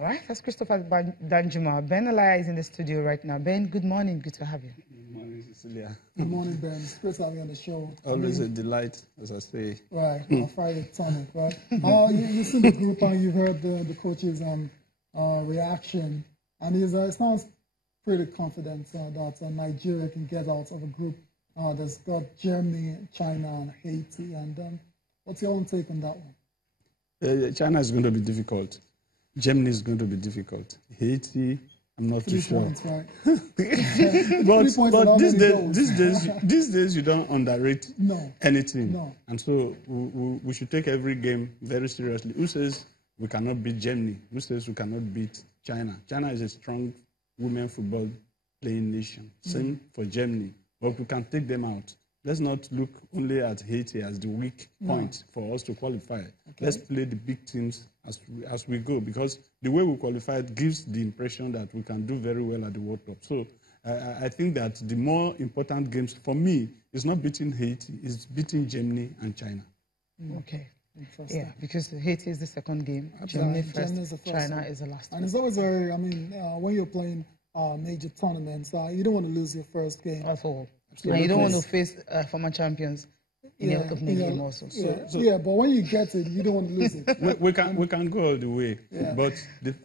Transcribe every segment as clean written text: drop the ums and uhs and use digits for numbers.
All right, that's Christopher Danjuma. Ben Elia is in the studio right now. Ben, good morning. Good to have you. Good morning, Cecilia. Good morning, Ben. It's great to have you on the show. Always a delight, as I say. Right, our Friday tonic, right? You've seen the group and you've heard the coach's reaction, and it sounds pretty confident that Nigeria can get out of a group that's got Germany, China, and Haiti. And what's your own take on that one? China is going to be difficult. Germany is going to be difficult. Haiti, I'm not too sure. Points, right? but these days, you don't underrate anything. No. And so we should take every game very seriously. Who says we cannot beat Germany? Who says we cannot beat China? China is a strong women football playing nation. Same for Germany. But we can take them out. Let's not look only at Haiti as the weak point for us to qualify. Okay. Let's play the big teams as we go, because the way we qualified gives the impression that we can do very well at the World Cup. So I think that the more important games for me is not beating Haiti, it's beating Germany and China. Okay. Yeah, because Haiti is the second game, Germany first, China is the last. And it's always very, when you're playing major tournaments, you don't want to lose your first game. At all. And you don't want to face former champions in your opening game also. So, but when you get it, you don't want to lose it. We can go all the way. Yeah. But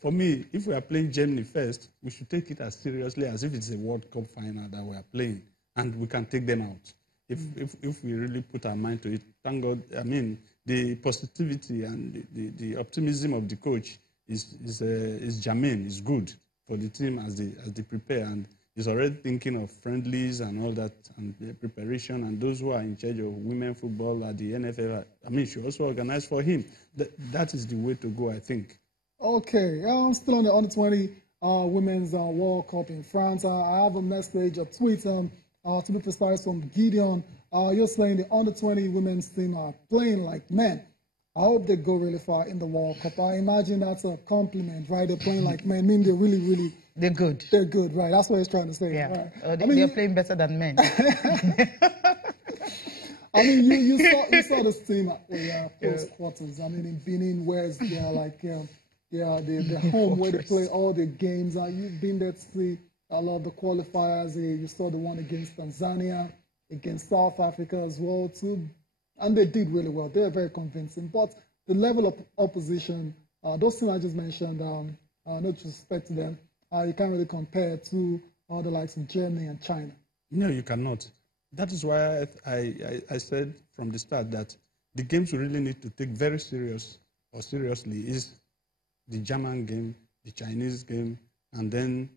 for me, if we are playing Germany first, we should take it as seriously as if it's a World Cup final that we are playing, and we can take them out. If we really put our mind to it, thank God. I mean, the positivity and the optimism of the coach is germane, is good for the team as they prepare, and he's already thinking of friendlies and all that, and the preparation, and those who are in charge of women football at the NPFL, should also organize for him. That is the way to go, I think. Okay, I'm still on the Under-20 Women's World Cup in France. I have a message, a tweet, to be precise, from Gideon. You're saying the Under-20 women's team are playing like men. I hope they go really far in the World Cup. I imagine that's a compliment, right? They're playing like men. I mean, they're really... They're good. They're good, right? That's what he's trying to say. Yeah. Right? They're playing better than men. You saw this team at the close quarters. In Benin, where it's the home where they play all the games. You've been there to see a lot of the qualifiers. You saw the one against Tanzania, against South Africa as well, too. And they did really well. They were very convincing. But the level of opposition, those teams I just mentioned, no disrespect to them, you can't really compare to the likes of Germany and China. No, you cannot. That is why I said from the start that the games we really need to take very seriously is the German game, the Chinese game, and then,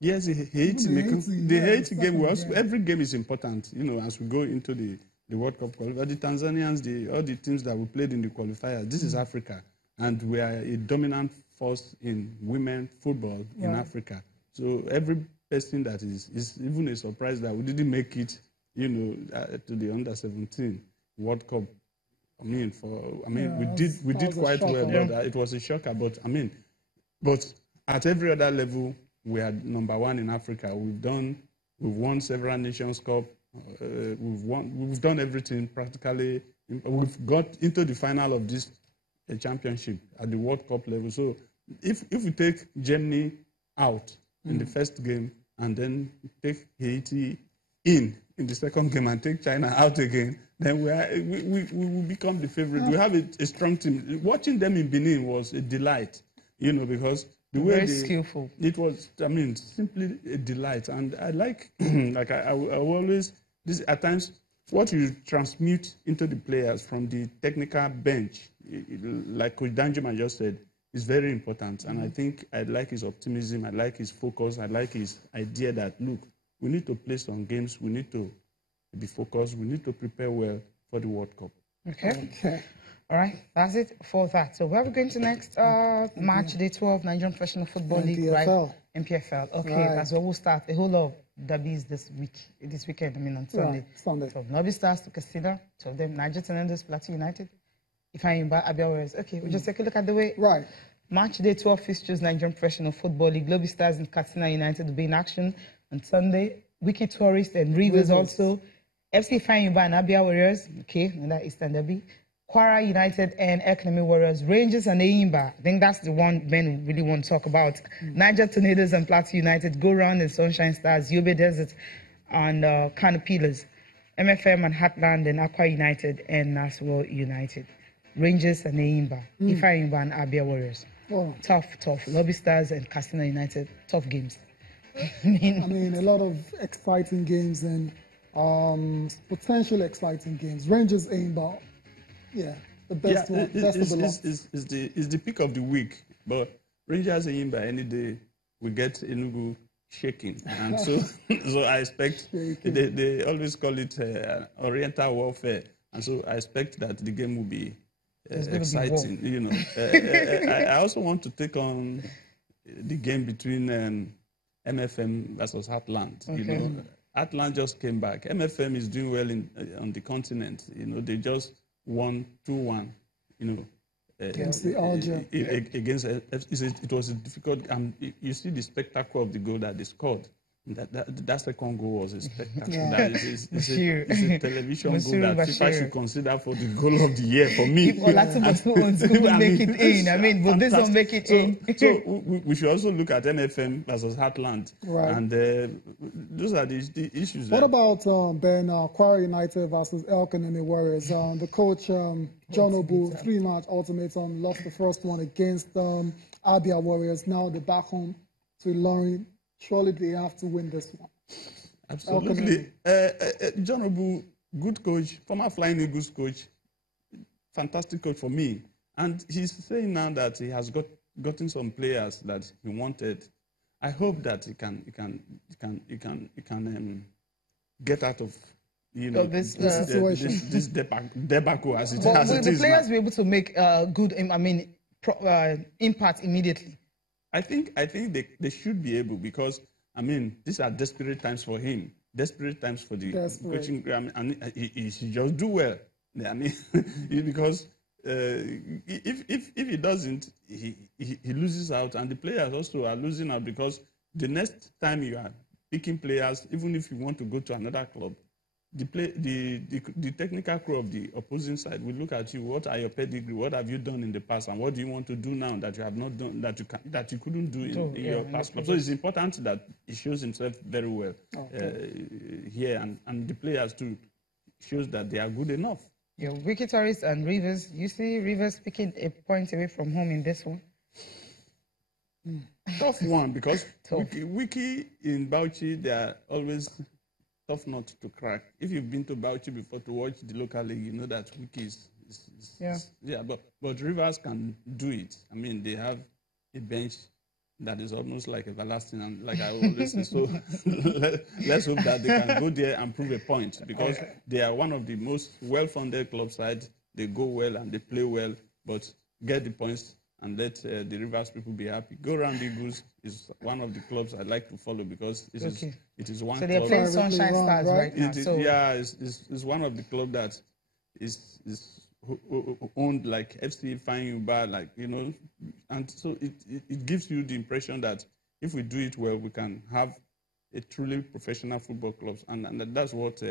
yes, the Haiti game. Every game is important, as we go into the World Cup qualifier. The Tanzanians, all the teams that we played in the qualifier, this is Africa, and we are a dominant force in women football in Africa. So every person that is even a surprise that we didn't make it, to the Under-17 World Cup. We did quite well, but it was a shocker. But but at every other level, we are #1 in Africa. We've won several Nations Cup. We've done everything practically. We've got into the final of this championship at the World Cup level. So if we take Germany out in the first game and then take Haiti in the second game and take China out again, then we will become the favorite. We have a strong team. Watching them in Benin was a delight, because the way very skillful. It was, simply a delight. And I like, I always, at times, what you transmute into the players from the technical bench, like Coach Danjuma just said, is very important. And I think I like his optimism, I like his focus, I like his idea that, look, we need to play some games, we need to be focused, we need to prepare well for the World Cup. Okay. All right, that's it for that. So where are we going to next? Matchday 12, Nigerian Professional Football League, right? NPFL. Okay, that's where we'll start. A whole lot of derbies this weekend, on Sunday. Sunday. From Nobby Stars to Casino, two of them, Niger Tornadoes, Plateau United. If I'm back, Abia Warriors. Okay, we'll just take a look at the way. Right. Matchday 12 fixtures, Nigerian Professional Football League. Nobby Stars and Katsina United will be in action on Sunday. Wiki Tourist and Rivers also. FC Fanyuba and Abia Warriors. Okay, and that Eastern Derby. Kwara United and Economy Warriors, Rangers and Eimba. I think that's the one Ben really want to talk about. Niger Tornadoes and Plateau United, Go Round and Sunshine Stars, Yobe Desert and Canopilas, MFM and Heartland and Aqua United and Naswo United, Rangers and Eimba, Ifa Eimba and Abia Warriors. Oh. Tough. Lobby Stars and Castina United, tough games. I mean, a lot of exciting games and potentially exciting games. Rangers, Eimba. Yeah, the best one. Best of the lot. It's the pick of the week, but Rangers Eimba any day we get Enugu shaking, and so I expect they always call it Oriental warfare, and so I expect that the game will be exciting. You know, I also want to take on the game between MFM versus Heartland. Okay. You know, Heartland just came back. MFM is doing well on the continent. You know, they just won 2-1, you know. Against the Alger. It was a difficult, you see the spectacle of the goal that they scored. That second goal was a spectacle. Yeah. It's a television goal that if I should consider for the goal of the year for me. If Olatubotu make it in, I mean, but this don't make it in. So we should also look at MFM versus Heartland. Right. And those are the issues. What about Ben, Kwara United versus Economy Warriors? The coach, John Obu, 3-match ultimatum, lost the first one against Abia Warriors. Now they're back home to Ilorin. Surely they have to win this one. Absolutely. John Obu, good coach, former Flying Eagles coach, fantastic coach for me. And he's saying now that he has gotten some players that he wanted. I hope that he can get out of this situation, this debacle as it is. Will the players be able to make good, impact immediately? I think they should be able, because I mean these are desperate times for him, desperate times for the coaching, and he should just do well. I mean, because if he doesn't, he loses out, and the players also are losing out, because the next time you are picking players, even if you want to go to another club, the technical crew of the opposing side will look at you. What are your pedigree? What have you done in the past, and what do you want to do now that you have not done, that you couldn't do in your past club? So it's important that he shows himself very well here, and the players too shows that they are good enough. Yeah, Wiki Tourist and Rivers. You see Rivers picking a point away from home in this one. Tough one, because Wiki in Bauchi, they are always tough nut to crack. If you've been to Bauchi before to watch the local league, you know that Wiki is but Rivers can do it. I mean, they have a bench that is almost like everlasting, and like I always say, so let's hope that they can go there and prove a point, because they are one of the most well-funded club sides. They go well and they play well, but get the points and let the Rivers people be happy. Go Round Eagles is one of the clubs I like to follow, because it is one. So they're playing Sunshine Stars right now. It's one of the clubs that is owned like FC Fanyuba, like, you know, and so it gives you the impression that if we do it well, we can have a truly professional football club, and that's what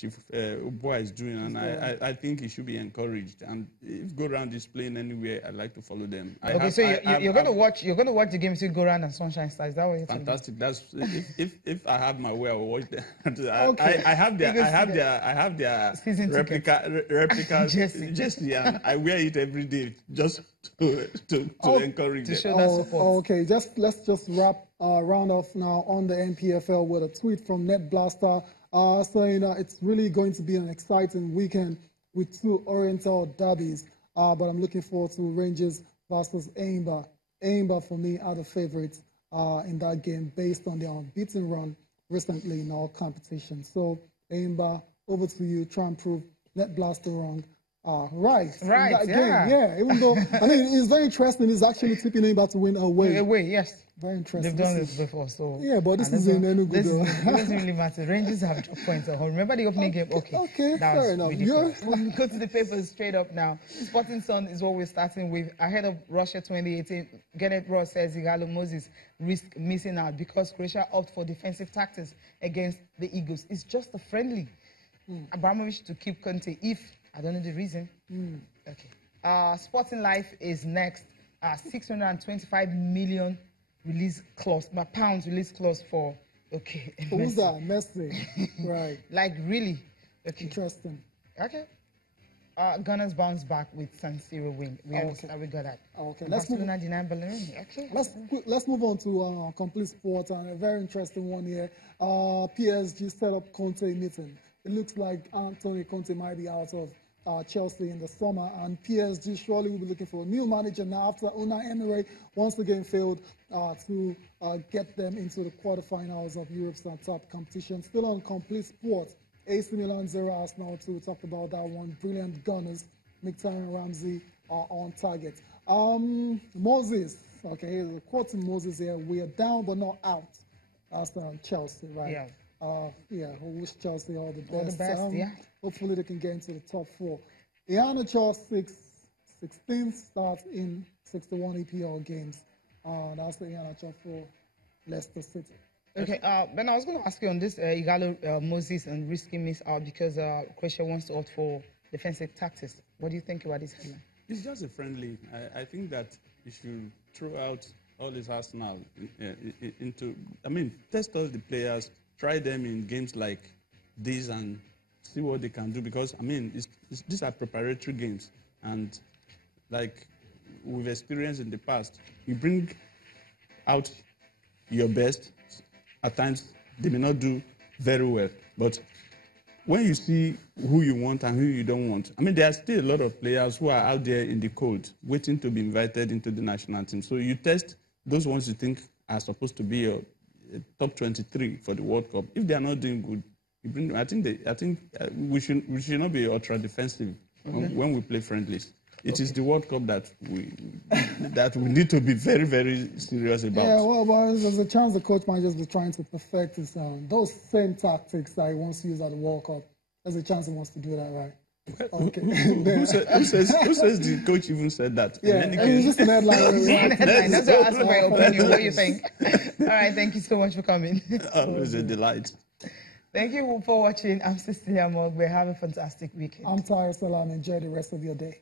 Chief Ubua is doing, and I think he should be encouraged. And if Go Round is playing anywhere, I like to follow them. You're going to watch the games with Go Round and Sunshine Stars. Is that what you're fantastic. That's if I have my way, I will watch them. I have their replica jersey, and I wear it every day just to encourage to show that support. Okay, let's just round off now on the NPFL with a tweet from Net Blaster. Saying it's really going to be an exciting weekend with 2 Oriental derbies, but I'm looking forward to Rangers versus Eimba. Eimba, for me, are the favorites in that game based on their unbeaten run recently in all competitions. So, Eimba, over to you. Try and prove Net Blaster wrong. Right. Yeah. Even though, I mean, it's very interesting. It's actually tipping Eimba to win away. Away, yes. Very interesting. They've done this before, so... Yeah, but this is in Enugu. It doesn't really matter. Rangers have 2 points at home. Remember the opening game? Okay, fair enough. We'll go to the papers straight up now. Sporting Sun is what we're starting with. Ahead of Russia 2018, Kenneth Ross says Igalo Moses risk missing out because Croatia opted for defensive tactics against the Eagles. It's just a friendly. Abramovich to keep Conte if I don't know the reason. Okay. Sporting Life is next. 625 million release clause, pounds release clause for, okay. Who's that? Matchday. Right. Like, really? Okay. Interesting. Okay. Gunners bounce back with San Siro win. We understand. We got that. Okay. Barcelona deny Bellerin. Okay. Let's move on to complete sport, and a very interesting one here. PSG set up Conte meeting. It looks like Antonio Conte might be out of Chelsea in the summer, and PSG surely will be looking for a new manager now after Unai Emery once again failed to get them into the quarterfinals of Europe's top competition. Still on complete sport. AC Milan 0, Arsenal 2. We talked about that one. Brilliant Gunners. Mkhitaryan and Ramsey are on target. Moses. Okay, quoting Moses here. We are down but not out. That's Chelsea, right? Yeah. Yeah, we wish Chelsea all the best. All the best, yeah. Hopefully they can get into the top 4. Iheanacho 16th start in 61 EPL games. That's the Iheanacho for Leicester City. Okay, Ben, I was going to ask you on this Igalo Moses and risky miss out because Croatia wants to opt for defensive tactics. What do you think about this headline? It's just a friendly. I think that you should throw out all his arsenal into. I mean, test all the players, try them in games like this, and see what they can do. Because I mean, these are preparatory games, and like we've experienced in the past, you bring out your best. At times, they may not do very well. But when you see who you want and who you don't want, I mean, there are still a lot of players who are out there in the cold, waiting to be invited into the national team. So you test those ones you think are supposed to be your top 23 for the World Cup. If they are not doing good, you bring them. I think we should not be ultra defensive when we play friendlies. It is the World Cup that we need to be very, very serious about. Yeah, well, there's a chance the coach might just be trying to perfect his those same tactics that he wants to use at the World Cup. There's a chance he wants to do that, right? Okay. Who says the coach even said that? Yeah, it's just an headline. That's what I asked for your opinion. What do you think? All right, thank you so much for coming. Always a delight. Thank you for watching. I'm Cecilia Mogbe. Have a fantastic weekend. I'm Taya Salam. Enjoy the rest of your day.